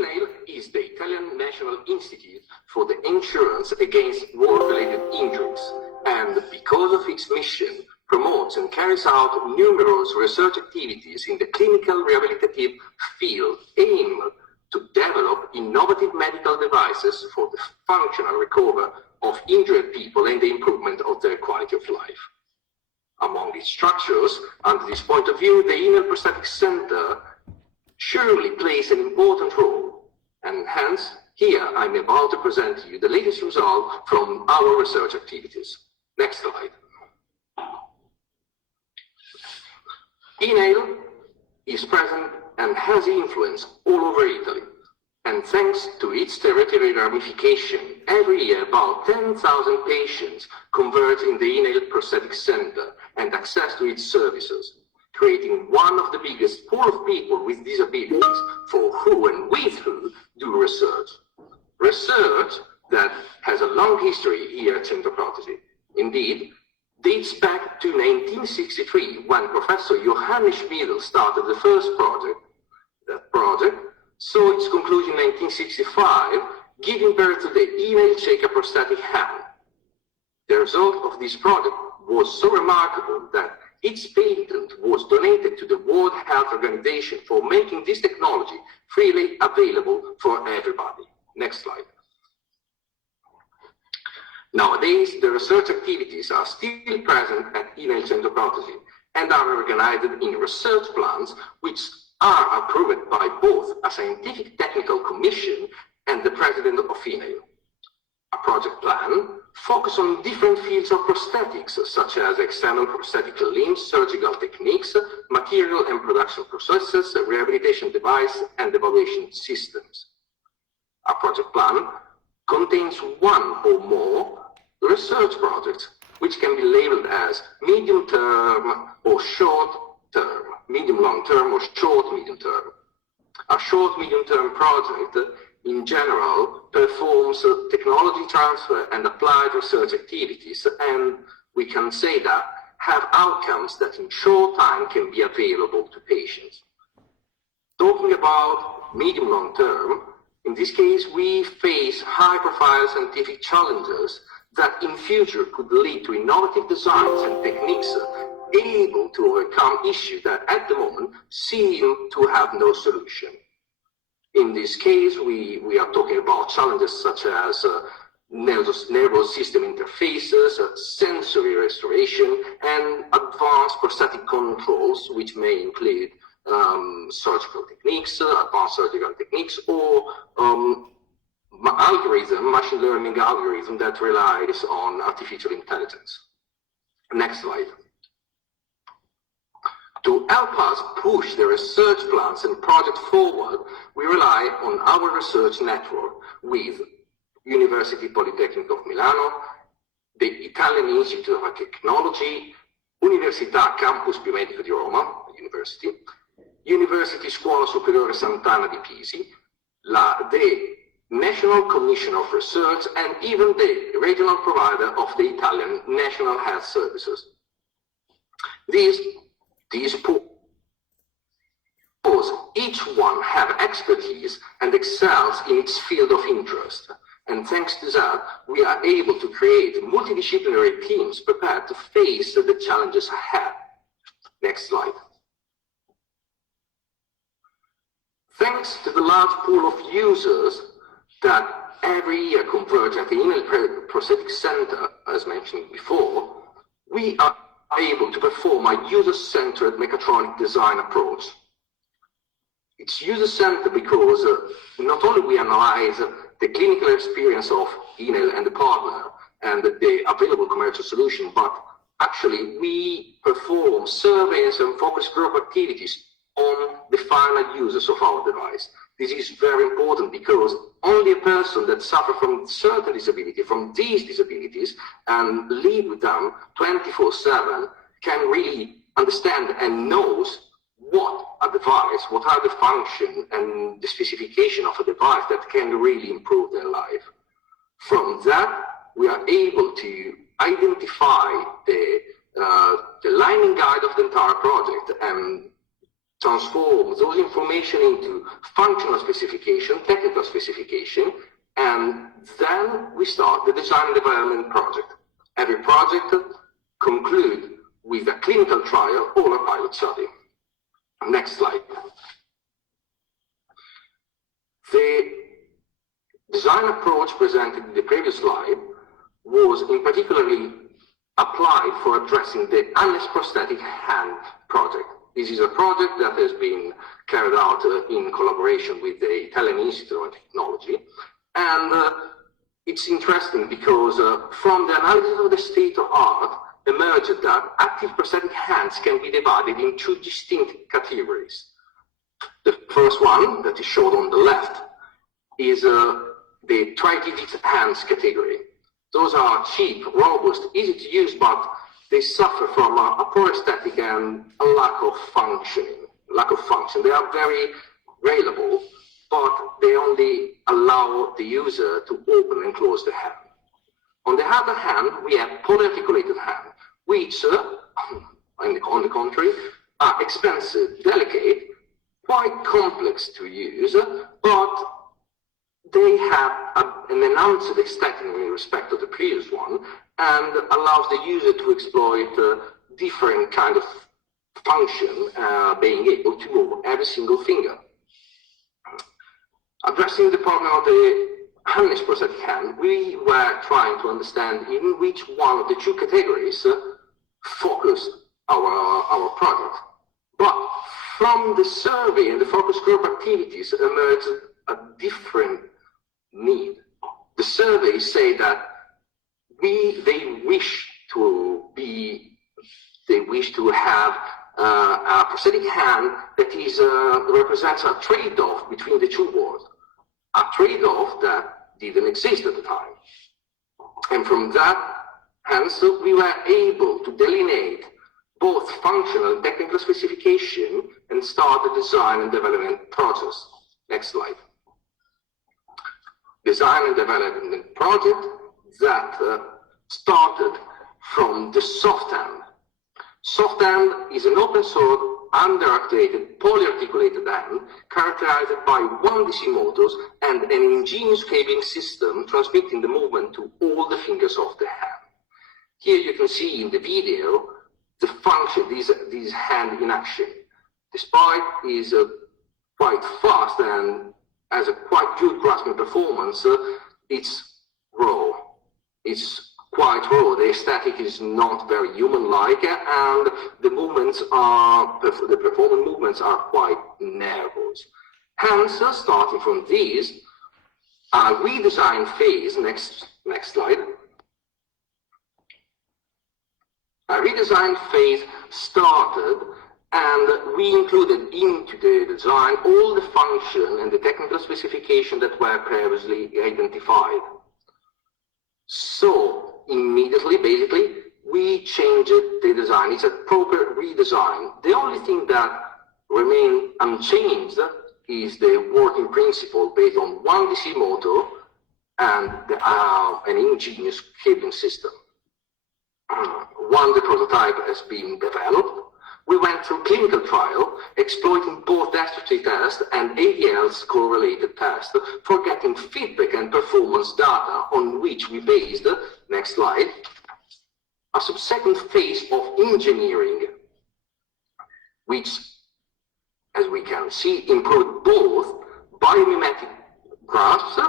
Inail is the Italian National Institute for the Insurance Against War-Related Injuries, and because of its mission, promotes and carries out numerous research activities in the clinical rehabilitative field aimed to develop innovative medical devices for the functional recovery of injured people and the improvement of their quality of life. Among its structures, under this point of view, the Inail Prosthetic Center surely plays an important role, and hence, here I'm about to present to you the latest result from our research activities. Next slide. Inail is present and has influence all over Italy, and thanks to its territory ramification, every year about 10,000 patients convert in the Inail Prosthetic Center and access to its services, creating one of the biggest pool of people with disabilities for who and with who do research. Research that has a long history here at Centro Protesi. Indeed, dates back to 1963 when Professor Johannes Schmiedel started the first project. That project saw its conclusion in 1965, giving birth to the Inail prosthetic hand. The result of this project was so remarkable that its patent was donated to the World Health Organization for making this technology freely available for everybody. Next slide. Nowadays, the research activities are still present at Inail Centro Protesi and are organized in research plans which are approved by both a scientific technical commission and the president of Inail. A project plan focuses on different fields of prosthetics, such as external prosthetic limbs, surgical techniques, material and production processes, rehabilitation device, and evaluation systems. A project plan contains one or more research projects, which can be labeled as medium-term or short-term, medium-long-term or short-medium-term. A short-medium-term project, in general, performs technology transfer and applied research activities, and we can say that have outcomes that in short time can be available to patients. Talking about medium-long term, in this case, we face high-profile scientific challenges that in future could lead to innovative designs and techniques able to overcome issues that at the moment seem to have no solution. In this case, we are talking about challenges such as nervous system interfaces, sensory restoration, and advanced prosthetic controls, which may include surgical techniques, advanced surgical techniques, or machine learning algorithm that relies on artificial intelligence. Next slide. To help us push the research plans and project forward, we rely on our research network with University Politecnico of Milano, the Italian Institute of Technology, Università Campus Biomedico di Roma, University Scuola Superiore Sant'Anna di Pisi, the National Commission of Research, and even the regional provider of the Italian National Health Services. These pools, each one have expertise and excels in its field of interest. And thanks to that, we are able to create multidisciplinary teams prepared to face the challenges ahead. Next slide. Thanks to the large pool of users that every year converge at the Inail Prosthetic Center, as mentioned before, we are able to perform a user-centered mechatronic design approach. It's user-centered because not only we analyze the clinical experience of Inail and the partner and the available commercial solution, but actually we perform surveys and focus group activities on the final users of our device. This is very important because only a person that suffers from certain disability, from these disabilities, and live with them 24/7 can really understand and knows what a device, what are the function and the specification of a device that can really improve their life. From that, we are able to identify the line and guide of the entire project and transform those information into functional specification, technical specification, and then we start the design and development project. Every project concludes with a clinical trial or a pilot study. Next slide. The design approach presented in the previous slide was in particularly applied for addressing the harness prosthetic hand project. This is a project that has been carried out in collaboration with the Italian Institute of Technology, and it's interesting because from the analysis of the state of art emerged that active prosthetic hands can be divided in two distinct categories. The first one, that is shown on the left, is the tri-digit hands category. Those are cheap, robust, easy to use, but they suffer from a poor aesthetic and a lack of function. They are very reliable, but they only allow the user to open and close the hand. On the other hand, we have polyarticulated hand, which, on the contrary, are expensive, delicate, quite complex to use, but they have an enhanced aesthetic in respect to the previous one, and allows the user to exploit different kind of function, being able to move every single finger. Addressing the problem of the harness prosthetic hand, we were trying to understand in which one of the two categories focus our project. But from the survey and the focus group activities emerged a different need. The surveys say that they wish to have a prosthetic hand that represents a trade-off between the two worlds, a trade-off that didn't exist at the time. And from that, hence, we were able to delineate both functional and technical specification and start the design and development process. Next slide. Design and development project that started from the soft hand. Soft hand is an open source, underarticulated, polyarticulated hand characterized by 1 DC motors and an ingenious cabling system transmitting the movement to all the fingers of the hand. Here you can see in the video the function, this hand in action. Despite is quite fast and has a quite good grasping performance, it's raw. It's quite raw. The aesthetic is not very human-like, and the movements the performance movements are quite nervous. Hence, starting from this, a redesign phase. Next slide. A redesign phase started, and we included into the design all the function and the technical specification that were previously identified. So immediately, basically, we changed the design. It's a proper redesign. The only thing that remained unchanged is the working principle based on 1 DC motor and an ingenious cabling system. Once the prototype has been developed, we went through clinical trial, exploiting both dexterity test and ADL's correlated test for getting feedback and performance data on which we based, next slide, a subsequent phase of engineering, which, as we can see, improved both biomimetic grasps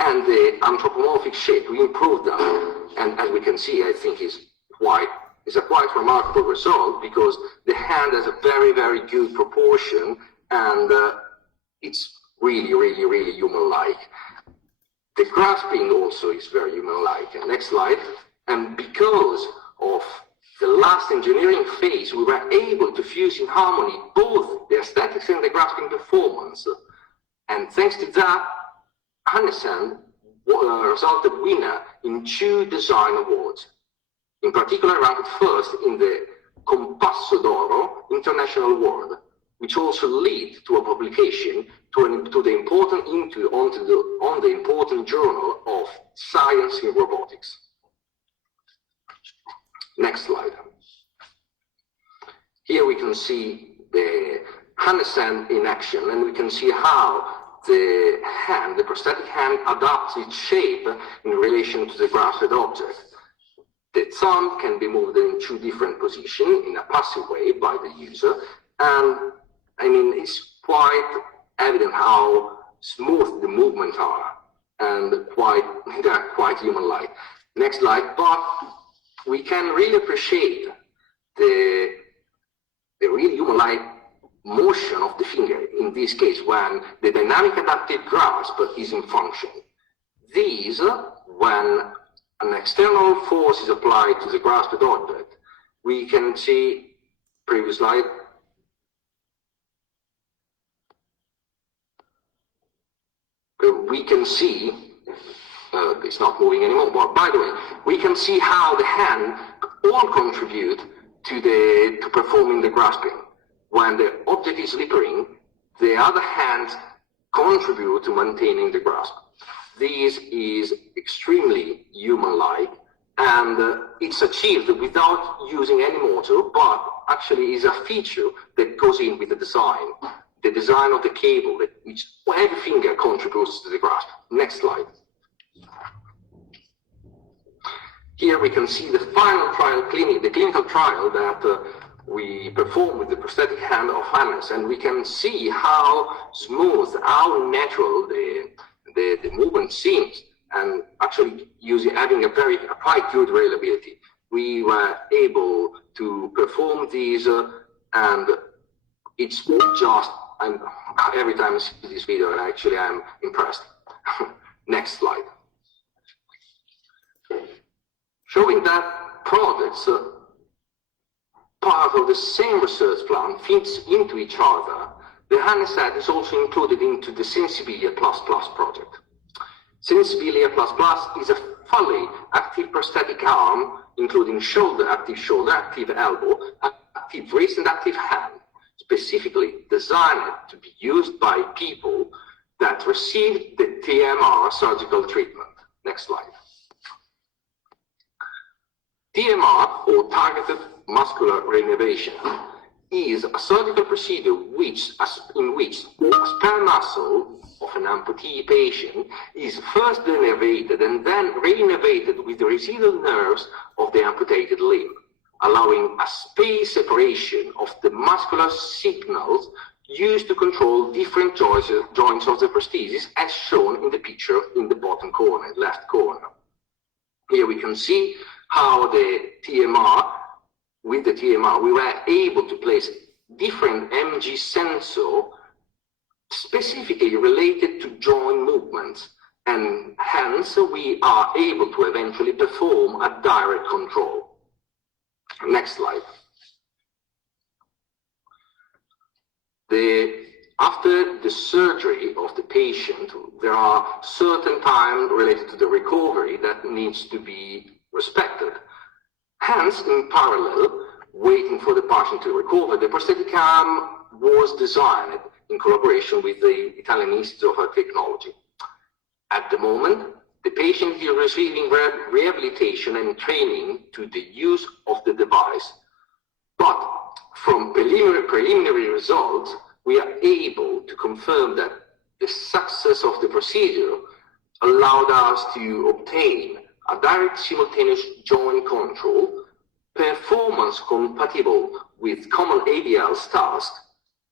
and the anthropomorphic shape. We improved them, and as we can see, I think it's a quite remarkable result, because the hand has a very, very good proportion, and it's really, really, really human-like. The grasping also is very human-like. Next slide. And because of the last engineering phase, we were able to fuse in harmony both the aesthetics and the grasping performance. And thanks to that, Hannes-hand resulted winner in 2 design awards. In particular, ranked first in the Compasso d'Oro International Award, which also led to a publication on the important journal of Science in Robotics. Next slide. Here we can see the harness hand in action, and we can see how the hand, the prosthetic hand, adapts its shape in relation to the grasped object. The thumb can be moved in two different positions in a passive way by the user, and I mean, it's quite evident how smooth the movements are, and they're quite human-like. Next slide. But we can really appreciate the really human-like motion of the finger, in this case, when the dynamic adaptive grasp is in function. These, when an external force is applied to the grasped object, we can see, previous slide, we can see, it's not moving anymore, but by the way, we can see how the hand all contribute to performing the grasping. When the object is slippering, the other hands contribute to maintaining the grasp. This is extremely human-like, and it's achieved without using any motor, but actually is a feature that goes in with the design of the cable, which every finger contributes to the grasp. Next slide. Here we can see the final trial, the clinical trial that we perform with the prosthetic hand of Hannes, and we can see how smooth, how natural the movement seems, and actually having a quite good reliability. We were able to perform these, and it's just, every time I see this video, actually I'm impressed. Next slide. Showing that projects, part of the same research plan, fits into each other, the harness head is also included into the Sensibilia++ project. Sensibilia++ is a fully active prosthetic arm, including shoulder, active elbow, active wrist, and active hand, specifically designed to be used by people that received the TMR surgical treatment. Next slide. TMR, or targeted muscular reinnervation, is a surgical procedure in which the spare muscle of an amputee patient is first denervated and then reinnervated with the residual nerves of the amputated limb, allowing a space separation of the muscular signals used to control different joints of the prosthesis, as shown in the picture in the bottom corner, left corner. Here we can see how with the TMR, we were able to place different MG sensor specifically related to joint movements, and hence we are able to eventually perform a direct control. Next slide. After the surgery of the patient, there are certain times related to the recovery that needs to be respected. Hence, in parallel, waiting for the patient to recover, the prosthetic arm was designed in collaboration with the Italian Institute of Technology. At the moment, the patient is receiving rehabilitation and training to the use of the device, but from preliminary results, we are able to confirm that the success of the procedure allowed us to obtain a direct simultaneous joint control, performance compatible with common ADL's task,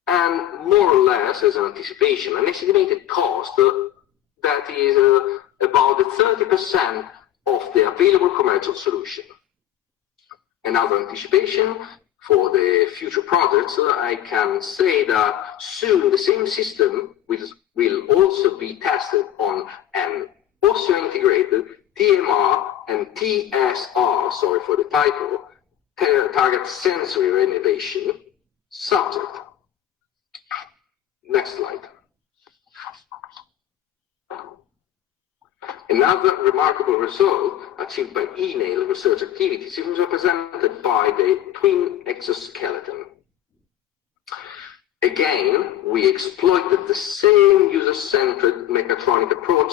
and more or less, as an anticipation, an estimated cost that is about 30% of the available commercial solution. Another anticipation for the future projects, I can say that soon the same system will also be tested on an osseointegrated TMR and TSR, sorry for the title, target sensory renovation subject. Next slide. Another remarkable result achieved by Inail research activities is represented by the twin exoskeleton. Again, we exploited the same user-centered mechatronic approach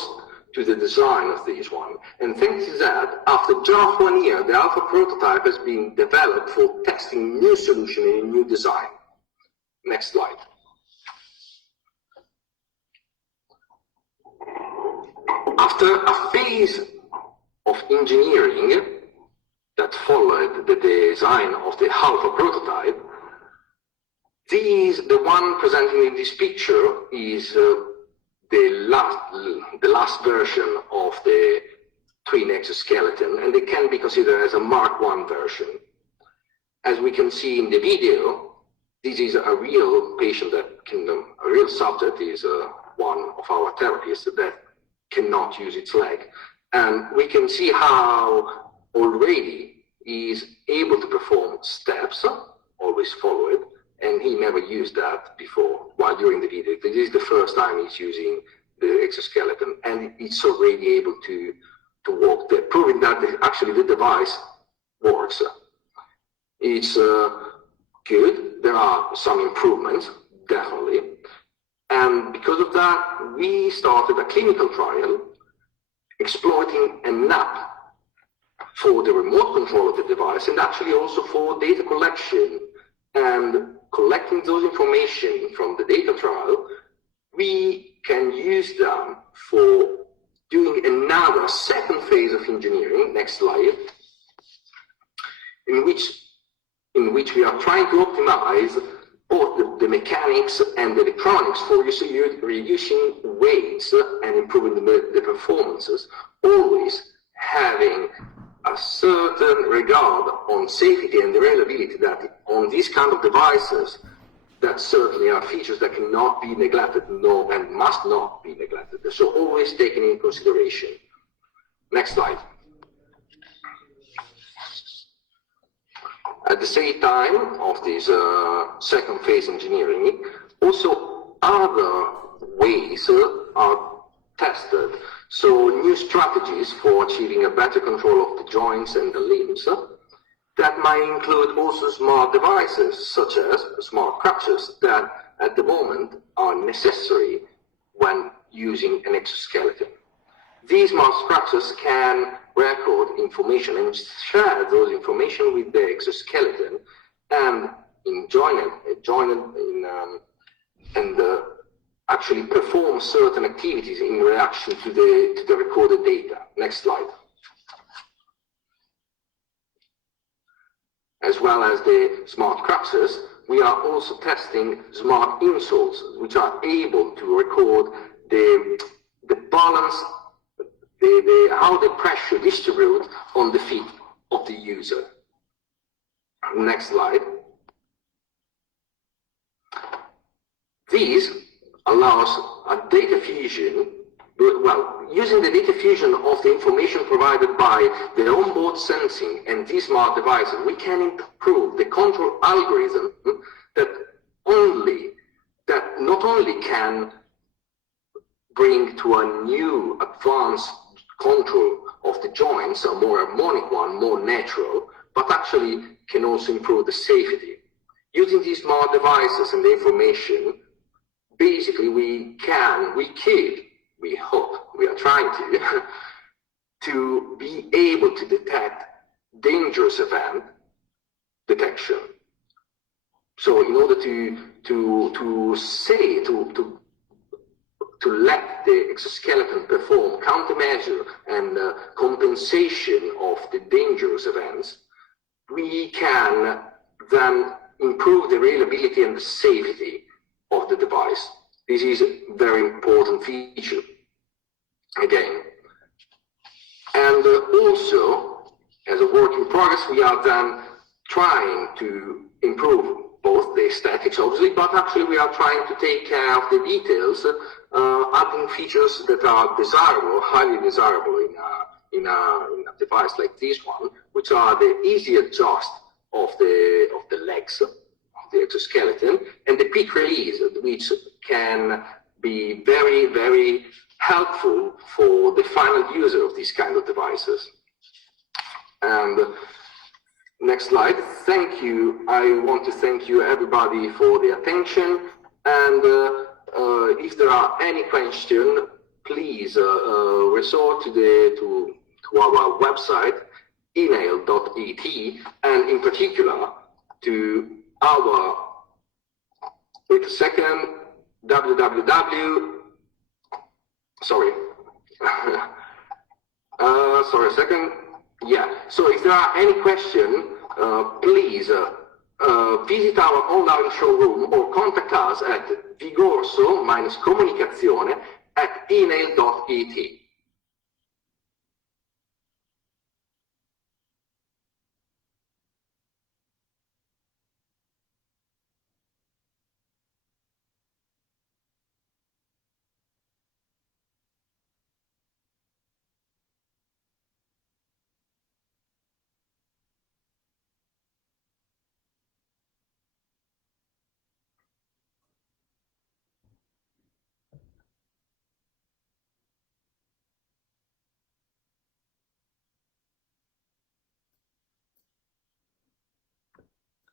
to the design of this one, and thanks to that, after just 1 year, the alpha prototype has been developed for testing new solution in a new design. Next slide. After a phase of engineering that followed the design of the alpha prototype, the one presented in this picture is the last version of the twin exoskeleton, and it can be considered as a Mark I version. As we can see in the video, this is a real patient a real subject is one of our therapists that cannot use its leg. And we can see how already he is able to perform steps, always follow it, and he never used that before while during the video. This is the first time he's using the exoskeleton, and it's already able to walk, proving that actually the device works. It's good. There are some improvements, definitely. And because of that, we started a clinical trial exploiting an app for the remote control of the device, and actually also for data collection and collecting those information from the data trial. We can use them for doing another second phase of engineering, next slide, in which we are trying to optimize both the mechanics and the electronics for reducing weights and improving the performances, always having a certain regard on safety and the reliability that on these kind of devices, that certainly are features that cannot be neglected, no, and must not be neglected. So always taken into consideration. Next slide. At the same time of this second phase engineering, also other ways are tested. So new strategies for achieving a better control of the joints and the limbs. That might include also smart devices, such as smart crutches, that at the moment are necessary when using an exoskeleton. These smart crutches can record information and share those information with the exoskeleton and actually perform certain activities in reaction to the recorded data. Next slide. As well as the smart crutches, we are also testing smart insoles, which are able to record the balance, how the pressure distributes on the feet of the user. Next slide. This allows a data fusion. Well, using the data fusion of the information provided by the onboard sensing and these smart devices, we can improve the control algorithm that not only can bring to a new advanced control of the joints, a more harmonic one, more natural, but actually can also improve the safety. Using these smart devices and the information, basically we hope, we are trying to be able to detect dangerous event detection. So in order to let the exoskeleton perform countermeasure and compensation of the dangerous events, we can then improve the reliability and the safety of the device. This is a very important feature, again. And also, as a work in progress, we are then trying to improve both the aesthetics, obviously, but actually we are trying to take care of the details, adding features that are desirable, highly desirable in a device like this one, which are the easy adjust of the legs, of the exoskeleton, and the peak release, which can be very, very helpful for the final user of these kind of devices. And next slide. Thank you. I want to thank you everybody for the attention. And if there are any questions, please resort to our website, Inail.it, and in particular to our, wait a second, Sorry a second. Yeah, so if there are any questions, please visit our online showroom or contact us at vigorso-comunicazione@inail.it.